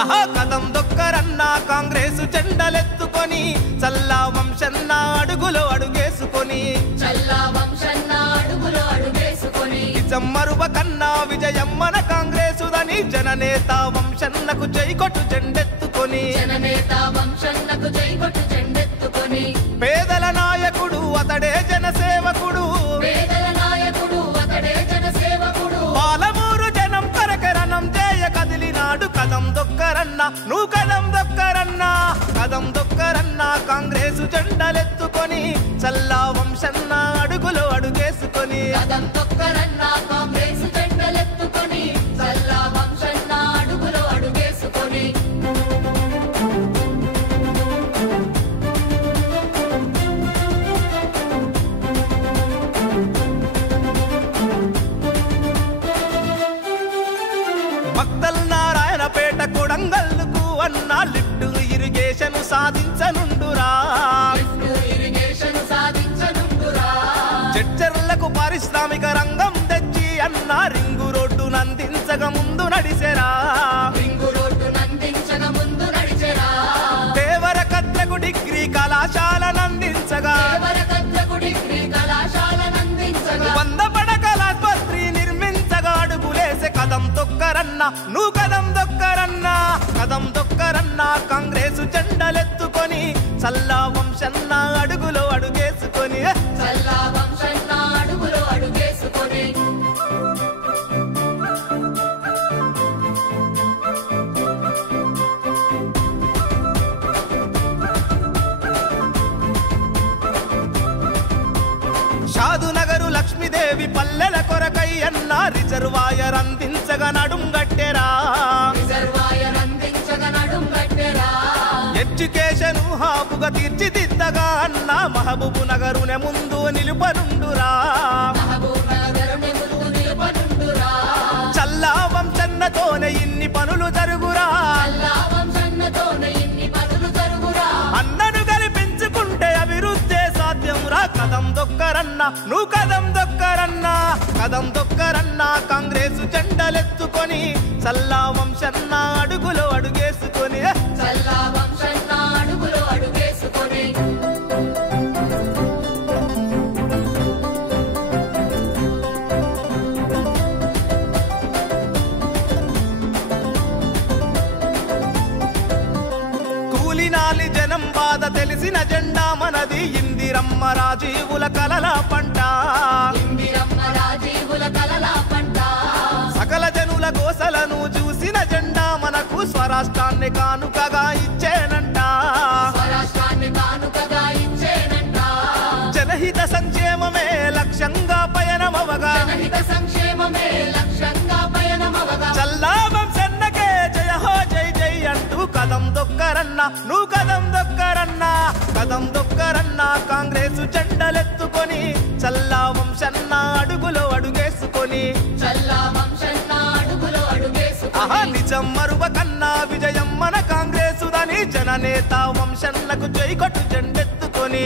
ఆహా కదం దొక్కరన్న కాంగ్రెస్ జెండలెత్తుకొని చల్లా వంశన్న అడుగులో అడుగేసుకొని నిజం మరువకన్నా విజయమ్మన కాంగ్రెసుదని జననేత వంశన్నకు జైకొట్టు జెండెత్తుకొని పేదల నాయకుడు అతడే జనసేవకుడు పాలమూరు జనం కరకరణం చేయ కదిలినాడు కదం దొక్కరన్న నువ్వు కదం దొక్కరన్నా కదం దొక్కరన్న కాంగ్రెసు జెండలెత్తుకొని చల్లా వంశన్న అడుగులో అడుగేసుకొని మక్తల్ నారాయణపేట కొడంగల్లుకు అన్న లిఫ్ట్ ఇరిగేషన్ సాధించనుండురా చర్చర్లకు పారిశ్రామిక రంగం తెచ్చి అన్న రింగు రోడ్డు నందించక ముందు నడిచెరా దేవరకద్రకు డిగ్రీ కళాశాల నందించగా 100 పడకల ఆస్పత్రి నిర్మించగా అడుగులేసే కదం దొక్కరన్న నువ్వు కదం దొక్కరన్నా కదం దొక్కరన్న కాంగ్రెసు జెండలెత్తుకొని చల్లా వంశన్న అడుగులో అడుగేసుకొని షాదునగరు లక్ష్మీదేవి పల్లెల కొరకై అన్న రిజర్వాయర్ అందించగా నడుంగట్టెరా ఎడ్యుకేషన్ హాపుగా తీర్చిదిద్దగా అన్న మహబూబు నగరునే ముందు నిలుపనుండురా చల్లా వంశన్నతోనే ఇన్ని పనులు జరుగురా అన్నను గెలిపించుకుంటే అభివృద్ధి సాధ్యం రా కదం దొక్కరన్న నువ్వు కదం దొక్కరన్నా కదం దొక్కరన్న కాంగ్రెసు జెండలెత్తుకొని చల్లా వంశన్న అడుగులో అడుగేసుకొని కూలినాలి జనం బాధ తెలిసిన జెండా మనది ఇందిరమ్మ రాజీవుల కలల పంట సకల జనుల గోసలను చూసిన జెండా మనకు స్వరాష్ట్రాన్ని కానుకగా ఇచ్చేనంట జనహిత సంక్షేమమే లక్ష్యంగా పయనమవగా చల్లా వంశన్నకే జయ హో జై జై అంటూ కదం దొక్కరన్న నువ్వు కదం దొక్కరన్నా కదం దొక్కరన్న కాంగ్రెసు జెండలెత్తుకొని చల్లా వంశన్న అడుగులో అడుగేసుకొని ఆహా నిజం మరువకన్నా విజయమ్మన కాంగ్రెసుదని జననేత వంశన్నకు జైకొట్టు జెండెత్తుకొని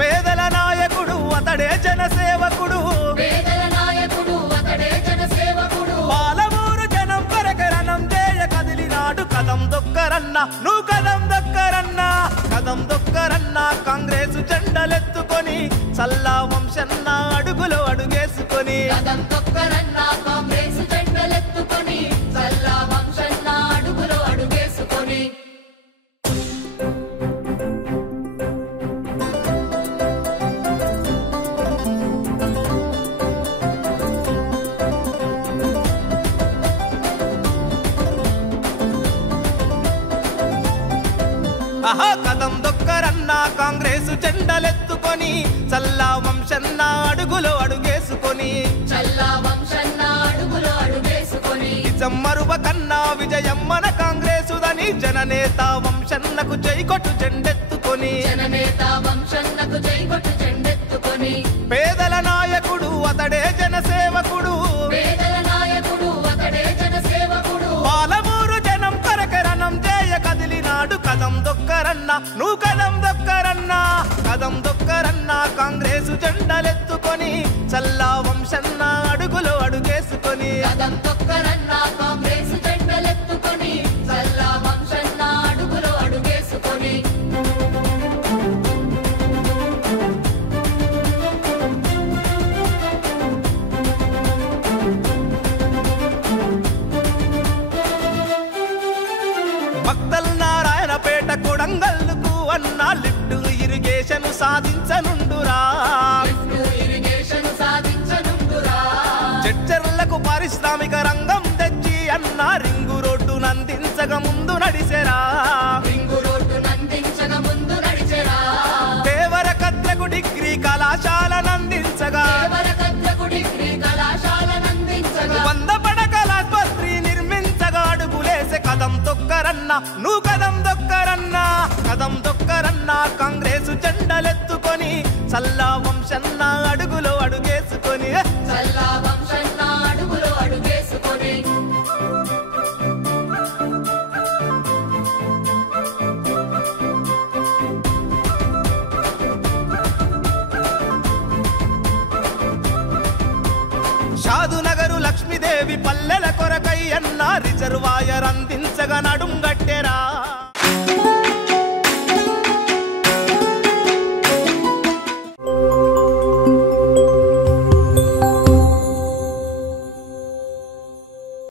పేదల నాయకుడు అతడే జనసేవకుడు పాలమూరు జనం కరకరణం చేయ కదిలినాడు కదం దొక్కరన్న నువ్వు కదం దొక్కరన్నా కదం దొక్కరన్న కాంగ్రెసు జెండలెత్తుకొని చల్లా వంశన్న అడుగులో అడుగేసుకొని ఆహా కదం దొక్కరన్న కాంగ్రెసు జెండలెత్తుకొని చల్లా వంశన్న అడుగులో అడుగేసుకొని నిజం మరువకన్నా విజయమ్మన కాంగ్రెసుదని జననేత వంశన్నకు జైకొట్టు జెండెత్తుకొని పేదల నాయకుడు అతడే జనసేవకుడు పాలమూరు జనం కరకరణం చేయ కదిలినాడు కదం దొక్కరన్న నువ్వు కదం దొక్కరన్నా కదం దొక్కరన్న కాంగ్రెసు జెండలెత్తుకొని చల్లా వంశన్న అడుగులో అడుగేసుకొని కదం దొక్కరన్న శ్రామిక రంగం తెచ్చి అన్న రింగు రోడ్డు నందించగ ముందు నడిచెరా దేవరకద్రకు డిగ్రీ కళాశాల నందించగా 100 పడకల ఆస్పత్రి నిర్మించగా అడుగులేసే కదం తొక్కరన్నా నువ్వు కదం దొక్కరన్నా కదం దొక్కరన్నా కాంగ్రెసు జెండలెత్తుకొని చల్లా వంశన్న అడుగులో అడుగేసుకొని షాదునగరు లక్ష్మీదేవి పల్లెల కొరకై అన్న రిజర్వాయర్ అందించగా నడుంగట్టెరా